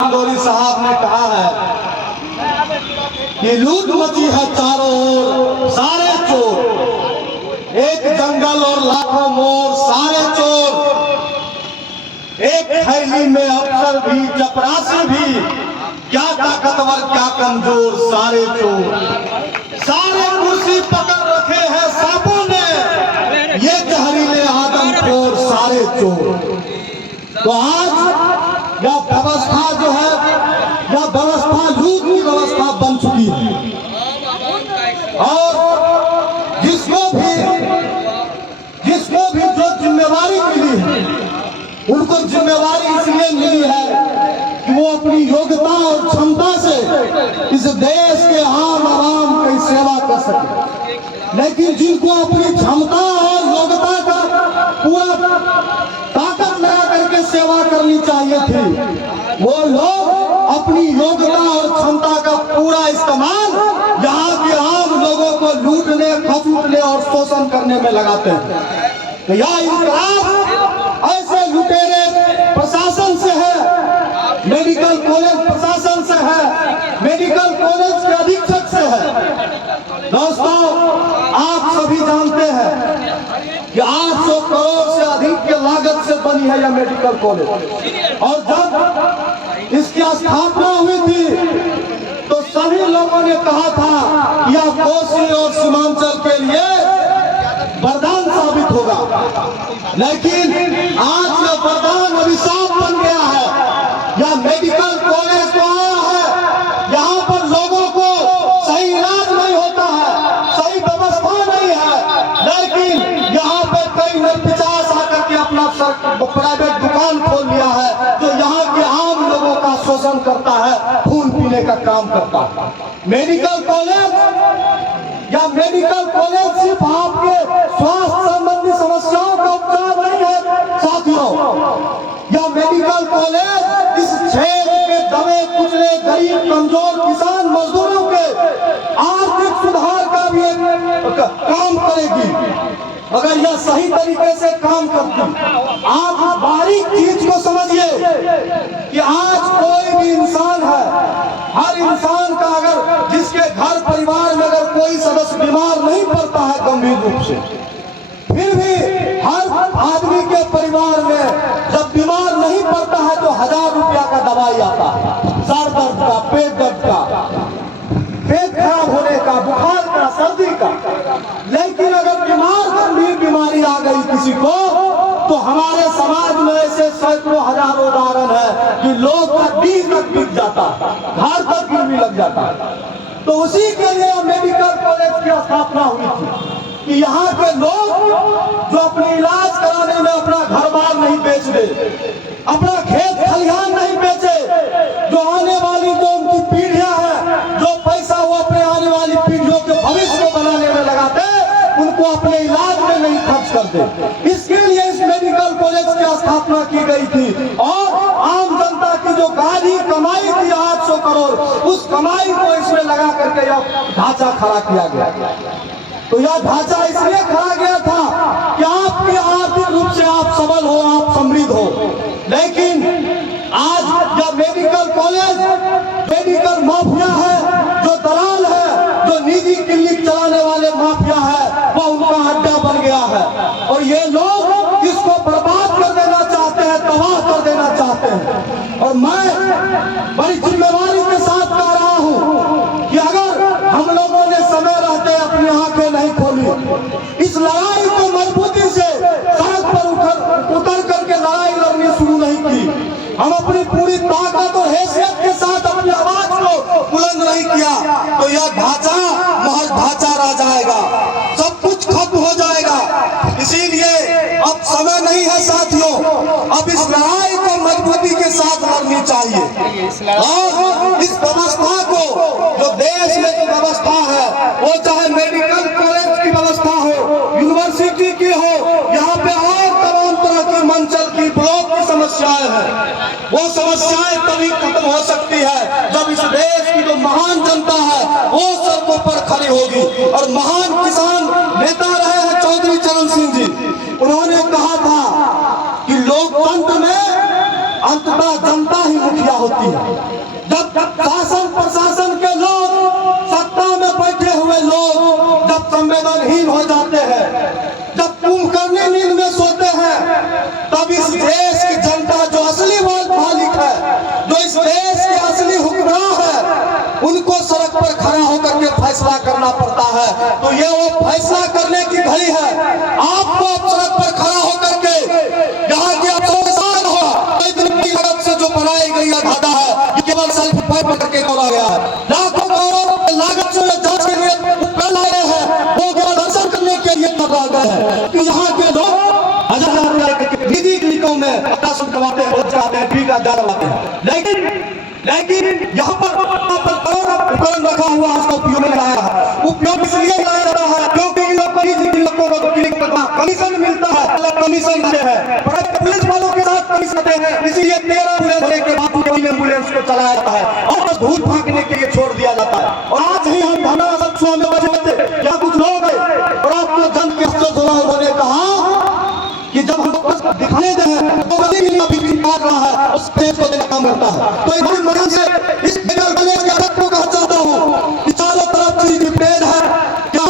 गौरी साहब ने कहा है कि लूट मची है चारों ओर, सारे चोर एक जंगल और लाखों मोर, सारे चोर एक थैली में, अफसर भी चपरासी भी, क्या ताकतवर क्या कमजोर, सारे चोर सारे कुर्सी पकड़ रखे हैं सांपों ने, ये जहरीले आदमखोर सारे चोर। तो आज यह व्यवस्था जो है, यह व्यवस्था लूट की व्यवस्था बन चुकी है। और जिसको भी जो जिम्मेवारी मिली है, उनको जिम्मेवारी इसलिए मिली है कि वो अपनी योग्यता और क्षमता से इस देश के आम आवाम की सेवा कर सके। लेकिन जिनको अपनी क्षमता और योग्यता का पूरा ताकत लगा करके सेवा करनी चाहिए थी, वो लोग अपनी योग्यता और क्षमता का पूरा इस्तेमाल यहाँ के आम लोगों को लूटने, खसूटने और शोषण करने में लगाते हैं। तो यह इंकलाब ऐसे लुटेरे प्रशासन से है, मेडिकल कॉलेज प्रशासन से है, मेडिकल कॉलेज के अधीक्षक से है। दोस्तों, आप सभी जानते हैं कि 800 करोड़ से अधिक के लागत से बनी है यह मेडिकल कॉलेज। और जब इसकी स्थापना हुई थी तो सभी लोगों ने कहा था यह कोसी और सीमांचल के लिए वरदान साबित होगा। लेकिन आज यह वरदान अभिशाप बन गया है। यह मेडिकल कॉलेज तो आया है, यहाँ पर लोगों को सही इलाज नहीं होता है, सही व्यवस्था नहीं है, लेकिन यहाँ पे कई निर्पिचास आकर के अपना प्राइवेट दुकान खोल लिया है, जो यहाँ के आम लोगों का शोषण करता है, खून पीने का काम करता है। मेडिकल कॉलेज सिर्फ आपके स्वास्थ्य संबंधी समस्याओं का उपचार नहीं है साथियों। यह मेडिकल कॉलेज इस क्षेत्र के दबे कुचले गरीब कमजोर किसान मजदूरों के आर्थिक सुधार का भी काम करेगी, अगर यह सही तरीके से काम करती। आप इस बारीक चीज को समझिए कि आज कोई भी इंसान है, हर इंसान का अगर जिसके घर परिवार में अगर कोई सदस्य बीमार नहीं पड़ता है गंभीर रूप से, फिर भी हर आदमी के परिवार में जब बीमार नहीं पड़ता है तो 1000 रुपया का दवाई आता है, सर दर्द का, पेट दर्द का, पेट खराब होने का, बुखार का, सर्दी का। लेकिन अगर गंभीर बीमारी आ गई किसी को, तो हमारे समाज में ऐसे सैकड़ों हजारों उदाहरण है कि लोग का डी तक बिक जाता है, घर तक गिरवी लग जाता है। तो उसी के लिए मेडिकल कॉलेज की स्थापना हुई थी कि यहाँ के लोग जो अपने इलाज कराने में अपना घर बार नहीं बेच दे, अपना खेत खलिहान नहीं बेचे, जो आने वाली जो उनकी पीढ़ियां हैं, जो पैसा वो अपने आने वाली पीढ़ियों के भविष्य को बनाने में लगाते, उनको अपने इलाज में नहीं खर्च करते। इसके लिए इस मेडिकल कॉलेज की स्थापना की गई थी। और आम जनता की जो गाढ़ी कमाई थी 800 करोड़, उस कमाई को इसमें लगा करके यह ढांचा खड़ा किया गया। तो यह ढांचा इसलिए खड़ा गया था कि आपके आर्थिक रूप से आप सबल हो, आप समृद्ध हो। लेकिन आज यह मेडिकल कॉलेज मेडिकल माफिया है, जो दलाल है, जो निजी क्लिनिक चलाने वाले माफिया है, वह उनका अड्डा बन गया है। और ये लोग इसको बर्बाद कर देना चाहते हैं, तबाह कर देना चाहते हैं। और मैं बड़ी जिम्मेवारी के साथ कह रहा हूं कि अगर हम लोगों ने समय रहते अपनी आंखें नहीं खोली, इस लड़ाई को मजबूती से सड़क पर उतर करके लड़ाई लड़नी शुरू नहीं की, हम अपनी पूरी ताकत और हैसियत के साथ अपनी आवाज को बुलंद नहीं किया, तो यह ढांचा महज ढांचा रह जाएगा, सब कुछ खत्म हो जाएगा। इसीलिए अब समय नहीं है साथियों, अब इस लड़ाई को मजबूती के साथ लड़नी चाहिए। और इस व्यवस्था को, जो देश में जो व्यवस्था है, वो चाहे मेडिकल कॉलेज की व्यवस्था हो, यूनिवर्सिटी की हो, यहाँ पे और तमाम तरह की मंचल की ब्लॉक की समस्याएं हैं, वो समस्याएं तभी खत्म हो सकती है जब इस देश की जो महान जनता है वो सड़कों पर खड़ी होगी। और महान किसान नेता रहे हैं चौधरी चरण सिंह जी, उन्होंने कहा था कि लोकतंत्र में अंततः जनता ही मुखिया होती है। जब शासन प्रशासन के लोग, सत्ता में बैठे हुए लोग जब संवेदनहीन हो जाते हैं, जब कुंभकर्णी नींद में सोते हैं, तब इस देश की जनता जो असली मालिक है, जो इस देश के असली हुक्मरान है, उनको सड़क पर खड़ा होकर के फैसला करना पड़ता है। तो ये वो फैसला करने की घड़ी है। आपको अब सड़क पर खड़ा होकर के यहाँ के अफसोस हो, इतनी लागत से जो बनाई गई घाटा है, ये केवल सेल्फ पैप करके तोड़ा गया है। लाखों करोड़ लागत से जांच के लिए उपकरण लाए हैं, वो केवल दर्शन करने के लिए तबाह गए हैं कि यहाँ के लोग हजार निजी क्लिनिकों में अपना शुल्क करवाते हैं, बहुत जाते हैं, फी का दाम लगाते हैं। लेकिन यहाँ पर उपकरण रखा हुआ है, उसका उपयोग नहीं लाया है। उपयोग इसलिए लाया जाता है क्योंकि इन लोगों को क्लिनिक पर कमीशन मिलता है, अलग कमीशन देते हैं, पुलिस वालों के साथ कमीशन देते हैं। इसीलिए 13 एम्बुलेंस के बाद एम्बुलेंस को चलाया जाता है और धूल फेंकने के लिए छोड़ दिया जाता है। और आज ही हम धरना सत्सों में बचे या कुछ लोग और आपको जन के अफसर उन्होंने कहा कि जब हम दिखाने दें तो गति काट रहा है, उस देश को देना काम करता है। तो इस मदद से इस को कहा चाहता हूँ कि चारों तरफ चीज पेड़ है, क्या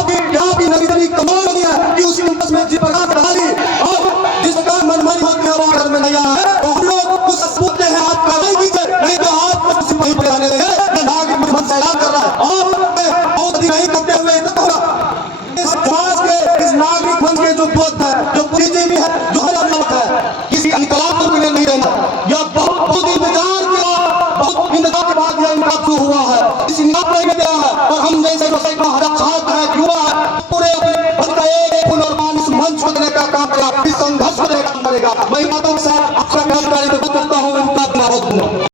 भी नई नई कमाल नहीं है कि उस कैंपस में जी प्रकाश डाली और जिसका मनमानी होती है वो घर में नहीं आया है। तो हम लोग कुछ सोचते हैं आप कार्रवाई कीजिए, नहीं तो आपको किसी वहीं पर आने देंगे। नागरिक मन से ऐलान कर रहा है और बहुत अधिक नहीं करते हुए इस समाज के, इस नागरिक मन के जो बोध है, जो बुद्धिजीवी है, जो है, किसी इनकलाब को मिलने नहीं देना। यह बहुत इंतजार के बाद यह इनकलाब शुरू हुआ है, इस इनकलाब को नहीं दिया है। और हम जैसे जो सैकड़ों हजार छात्र हैं, युवा है, पूरे एक पुनर्वान इस मंच को देने का काम करेगा, इस संघर्ष को देने का काम करेगा। मैं बातों से आपका कार्यकारी करता हूँ।